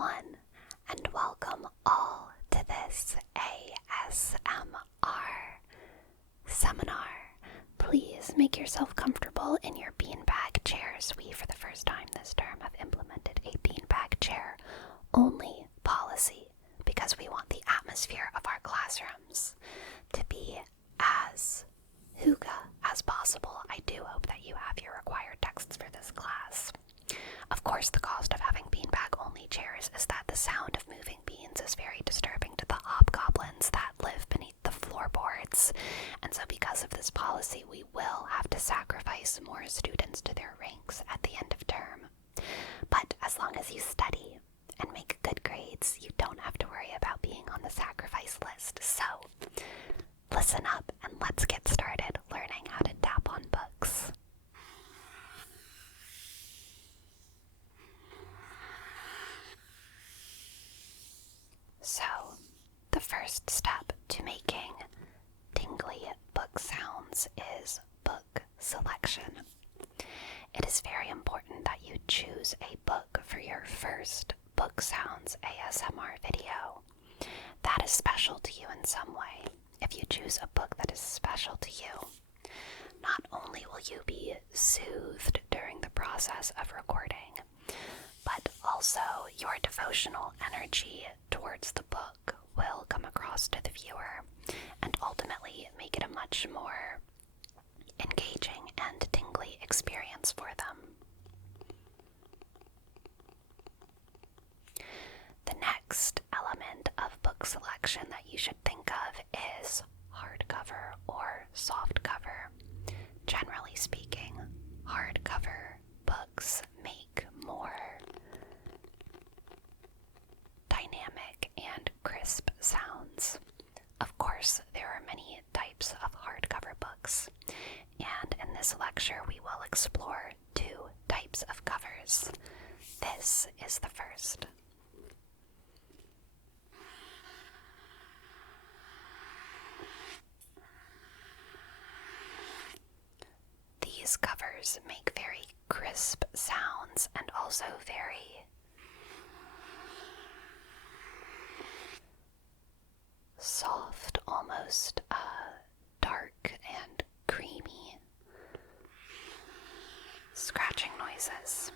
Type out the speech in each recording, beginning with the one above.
everyone, and welcome all to this ASMR seminar. Please make yourself comfortable in your beanbag chairs. We, for the first time this term, have implemented a beanbag chair only policy because we want the atmosphere of our classrooms to be as hygge as possible. I do hope that you have your required texts for this class. Of course, the cost of having beanbag-only chairs is that the sound of moving beans is very disturbing to the hobgoblins that live beneath the floorboards, and so because of this policy, we will have to sacrifice more students to their ranks at the end of term. But as long as you study and make good grades, you don't have to worry about being on the sacrifice list. So, listen up and let's get started learning how to tap on books. So, the first step to making tingly book sounds is book selection. It is very important that you choose a book for your first book sounds ASMR video that is special to you in some way. If you choose a book that is special to you, not only will you be soothed during the process of recording, but also your devotional energy towards the book will come across to the viewer and ultimately make it a much more engaging and tingly experience for them. The next element of book selection that you should think of is hardcover or softcover. Generally speaking, hardcover books make more dynamic and crisp sounds. Of course, there are many types of hardcover books, and in this lecture we will explore two types of covers. This is the first. These covers make very crisp sounds and also very soft, almost dark and creamy scratching noises.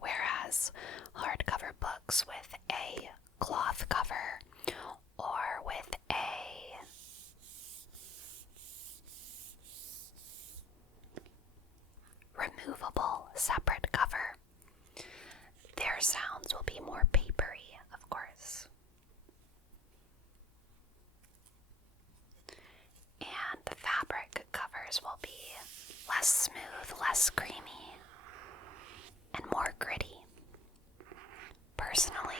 Whereas hardcover books with a cloth cover or with a removable separate cover, their sounds will be more papery, of course. And the fabric covers will be less smooth, less creamy, and more gritty. Personally,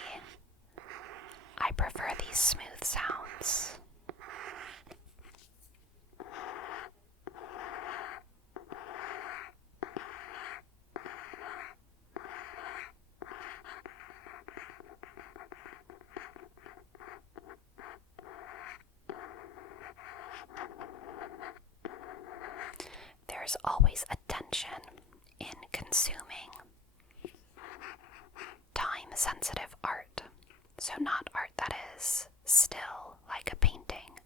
I prefer these smooth sounds. There's always a tension in consuming time-sensitive art. So not art that is still like a painting,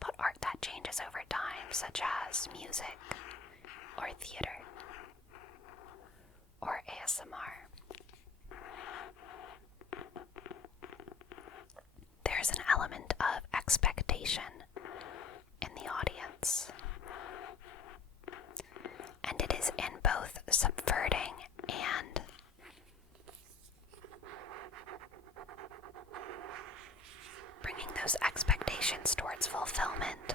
but art that changes over time, such as music or theater or ASMR. There's an element of expectation in the audience. And it is in both subverting and bringing those expectations towards fulfillment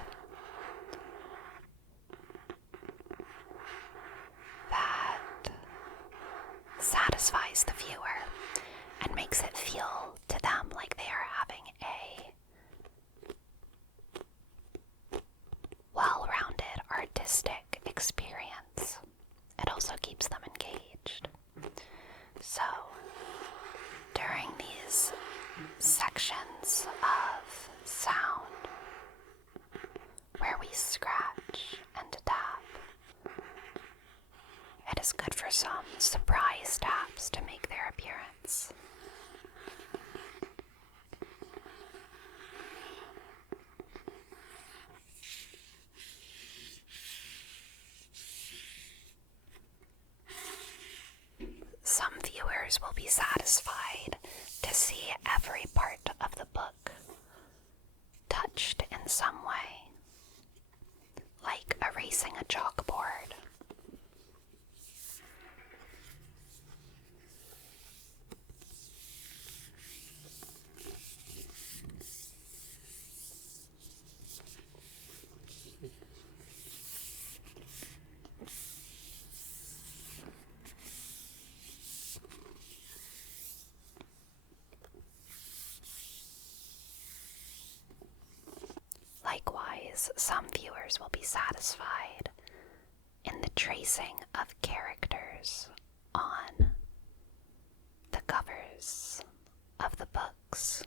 that satisfies the viewer and makes it feel to them like they are having a well-rounded artistic experience. It also keeps them engaged. So, during these sections of sound where we scratch and tap, it is good for some surprise taps to make their appearance. Some viewers will be satisfied to see every part of the book touched in some way, like erasing a chalkboard. Likewise, some viewers will be satisfied in the tracing of characters on the covers of the books.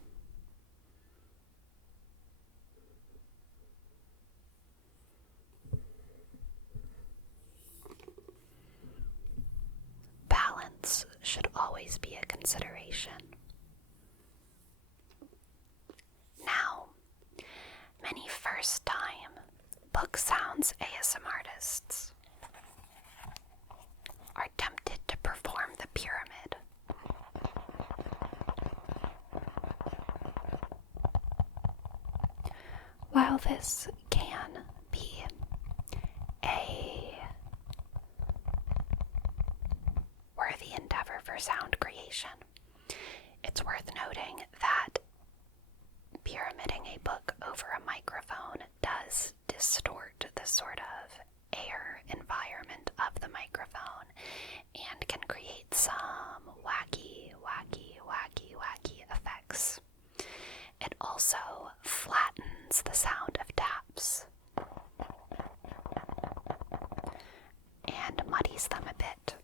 Balance should always be a consideration. Now, many first-time book sounds ASM artists are tempted to perform the pyramid. While this can be a worthy endeavor for sound creation, it's worth noting that pyramiding a book over a microphone does distort the sort of air environment of the microphone and can create some wacky effects. It also flattens the sound of taps and muddies them a bit.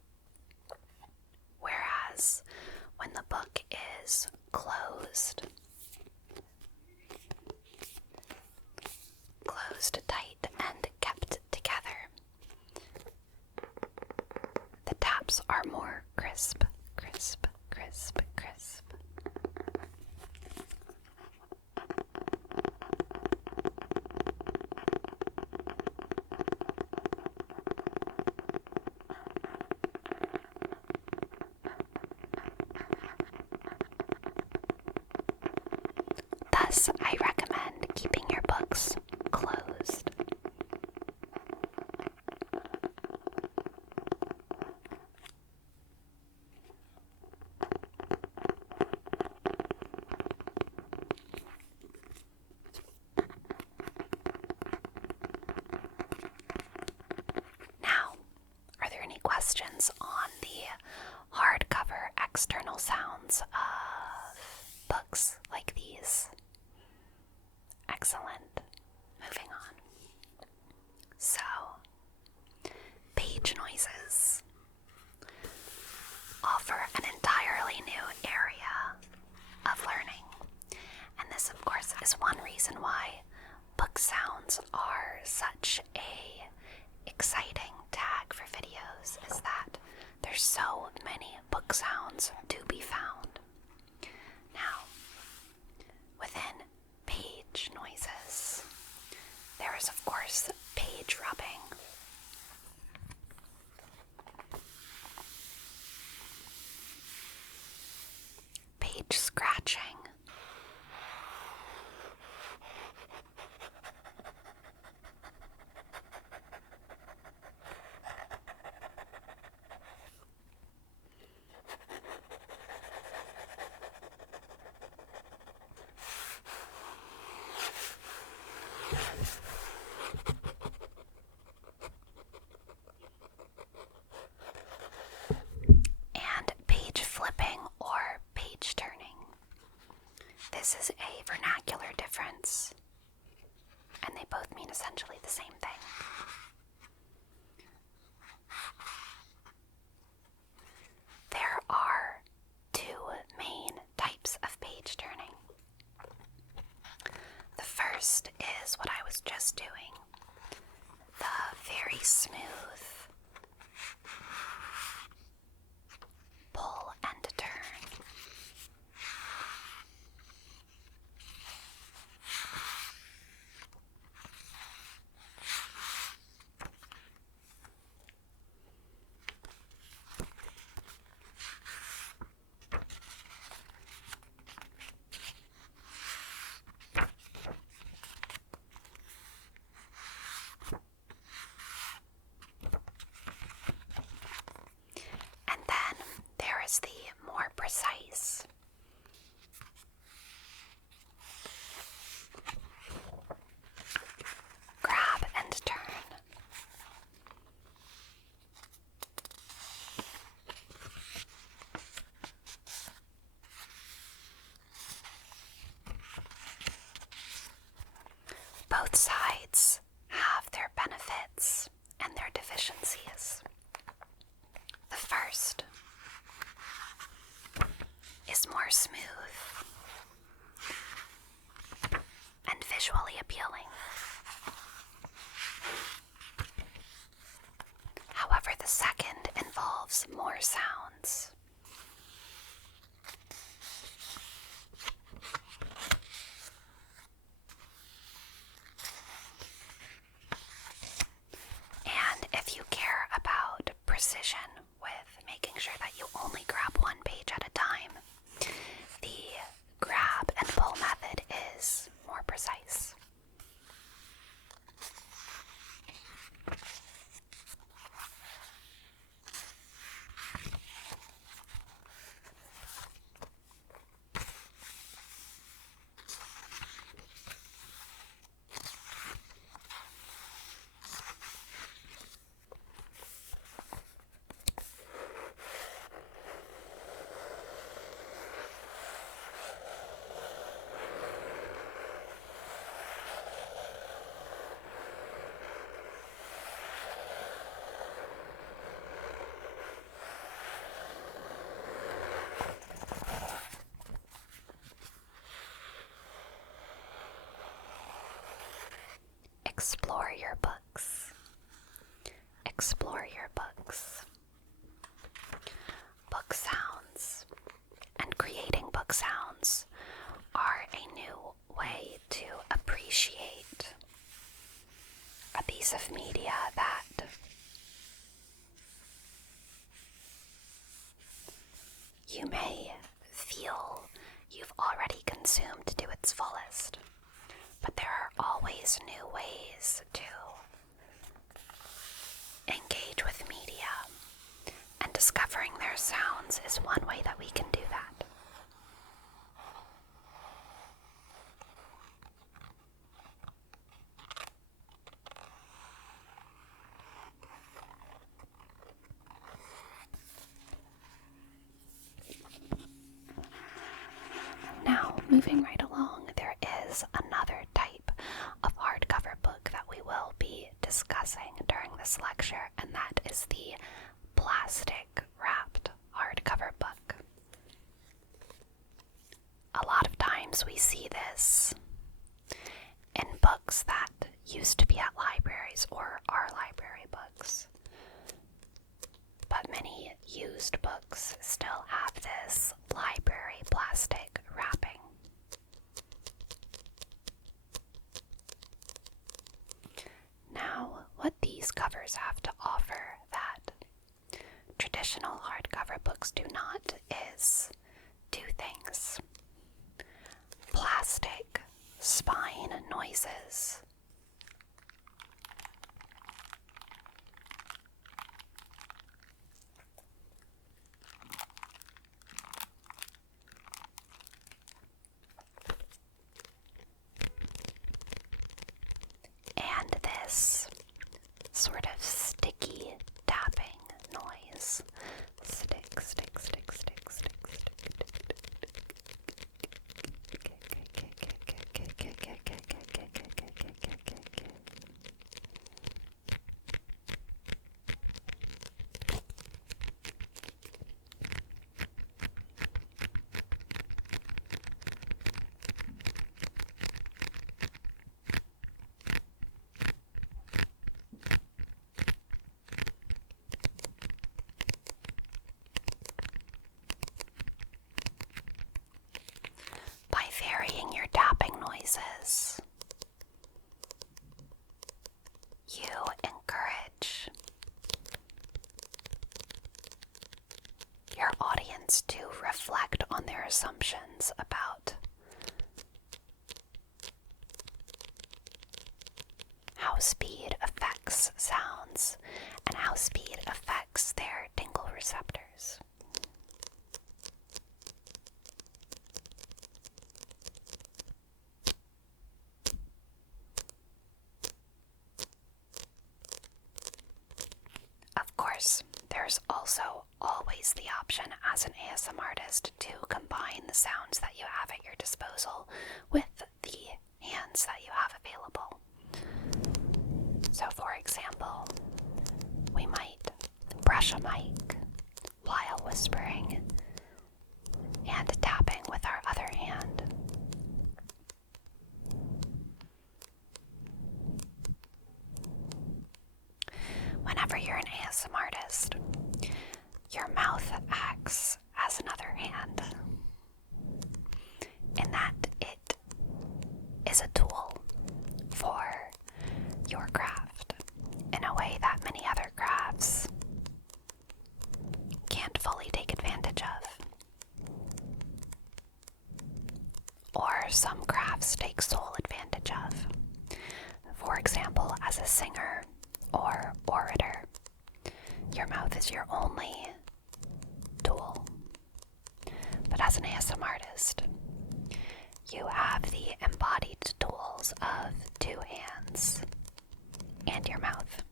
Whereas when the book is closed tight and kept together, the taps are more crisp. Thus, I recommend keeping your books closed. Now, are there any questions on the hardcover external sounds of books like these? Excellent. Moving on. So, page noises offer an entirely new area of learning. And this, of course, is one reason why book sounds are such a exciting tag for videos, is that there's so many book sounds to be found. Now, within page noises, there is, of course, page rubbing. Page scratching. And page flipping or page turning. This is a vernacular difference, and they both mean essentially the same thing. There are two main types of page turning. The first is what I was just doing, the very smooth precise. Grab and turn. Both sides have their benefits and their deficiencies. The first is more smooth and visually appealing. However, the second involves more sounds. And if you care about precision with making sure that you only grab one page at a time, the grab and pull method is more precise. Explore your books. Explore your books. Book sounds and creating book sounds are a new way to appreciate a piece of media that you may feel you've already consumed to its fullest. But there are always new ways to engage with media, and discovering their sounds is one way that we can do that. Now, moving right along, there is another type of hardcover book that we will be discussing during this lecture, and that is the plastic wrapped hardcover book. A lot of times we see this in books that used to be at libraries or are library books. But many used books still have this library plastic wrapping. Now, what these covers have to offer that traditional hardcover books do not is two things: plastic spine noises and this sort of sticky tapping noise. Stick, stick, stick, stick, stick, by varying your tapping noises, you encourage your audience to reflect on their assumptions about how speed affects sounds and how speed affects their tingle receptors. there's also always the option as an ASMR artist to combine the sounds that you have at your disposal with the hands that you have available. So for example, we might brush a mic while whispering and tapping with our other hand. Whenever you're an ASMR artist, your mouth acts as another hand, in that it is a tool for your craft in a way that many other crafts can't fully take advantage of. Or some crafts take sole advantage of. For example, as a singer or orator, your mouth is your only tool. But as an ASMR artist, you have the embodied tools of two hands and your mouth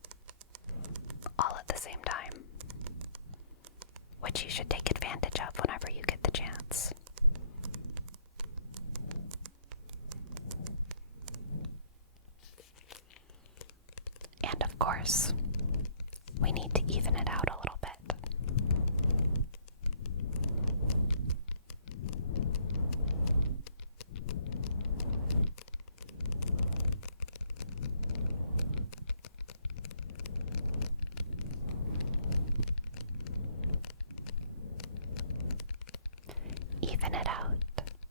all at the same time, which you should take advantage of whenever you get the chance. And of course, we need to even it out a little bit. Even it out,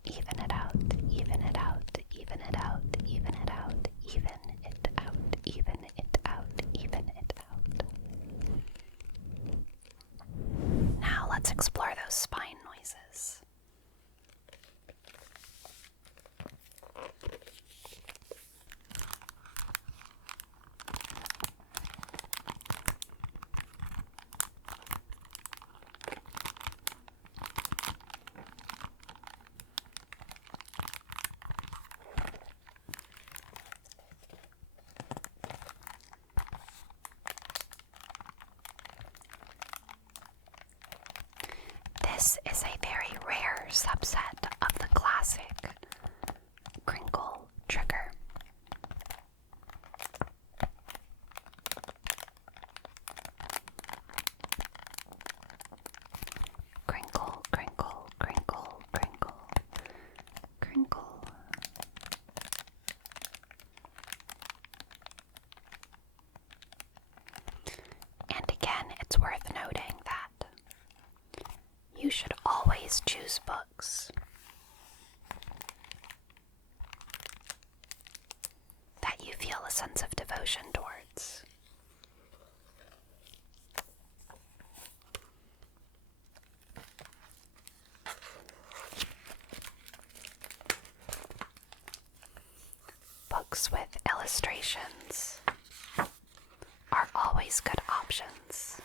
even it out, even it out, even it out, even it out, even it out, even it out, even it out. Now let's explore those spine noises. This is a very rare subset of the classic crinkle trigger. Crinkle, crinkle, crinkle, crinkle, crinkle. And again, it's worth noting that you should always choose books that you feel a sense of devotion towards. Books with illustrations are always good options.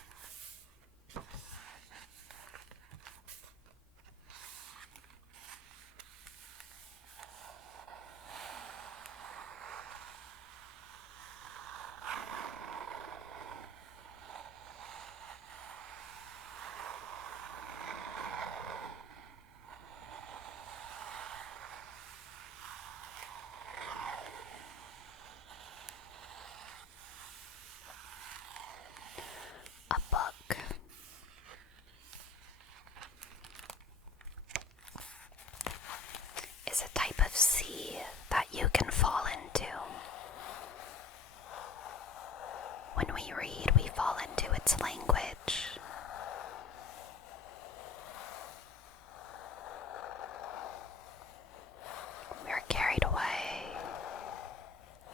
A book is a type of sea that you can fall into. When we read, we fall into its language. We're carried away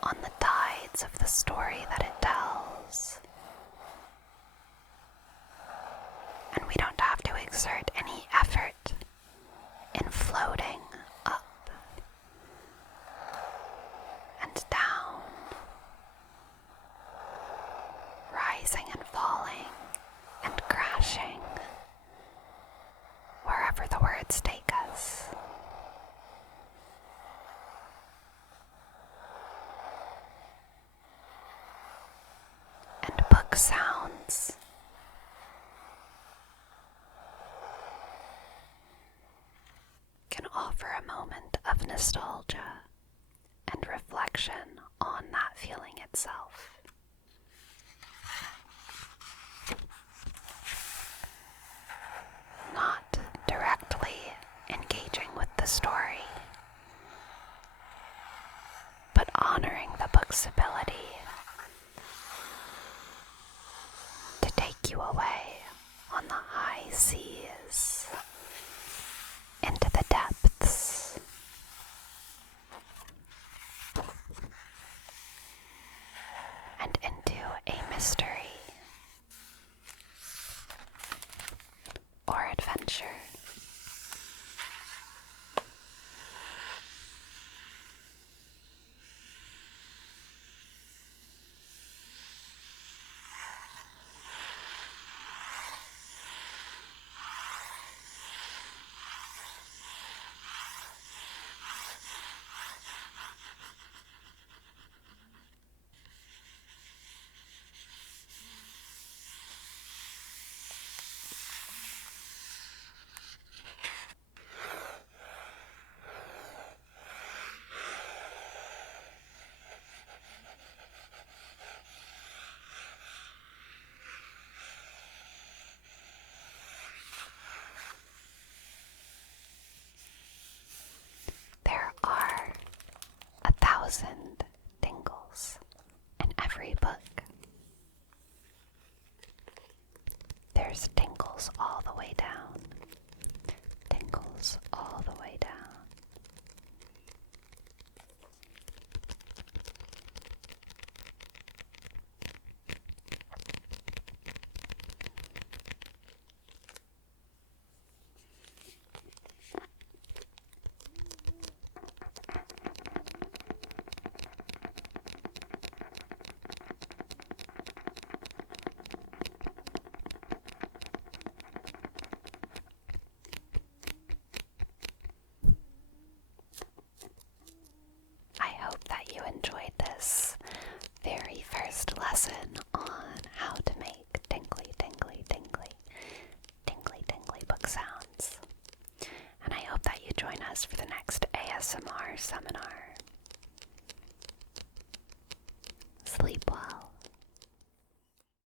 on the tides of the story that it tells. And we don't have to exert any effort in floating up and down, rising and falling and crashing wherever the words take us. And book sounds nostalgia and reflection on that feeling itself. Not directly engaging with the story, but honoring the book's ability to take you away on the high seas, into the depths, and into a mystery or adventure. There are 1,000 tingles in every book. There's tingles all the way down. Tingles all the way down. I hope that you enjoyed this very first lesson on how to make tingly, tingly, tingly, tingly, tingly book sounds. And I hope that you join us for the next ASMR seminar.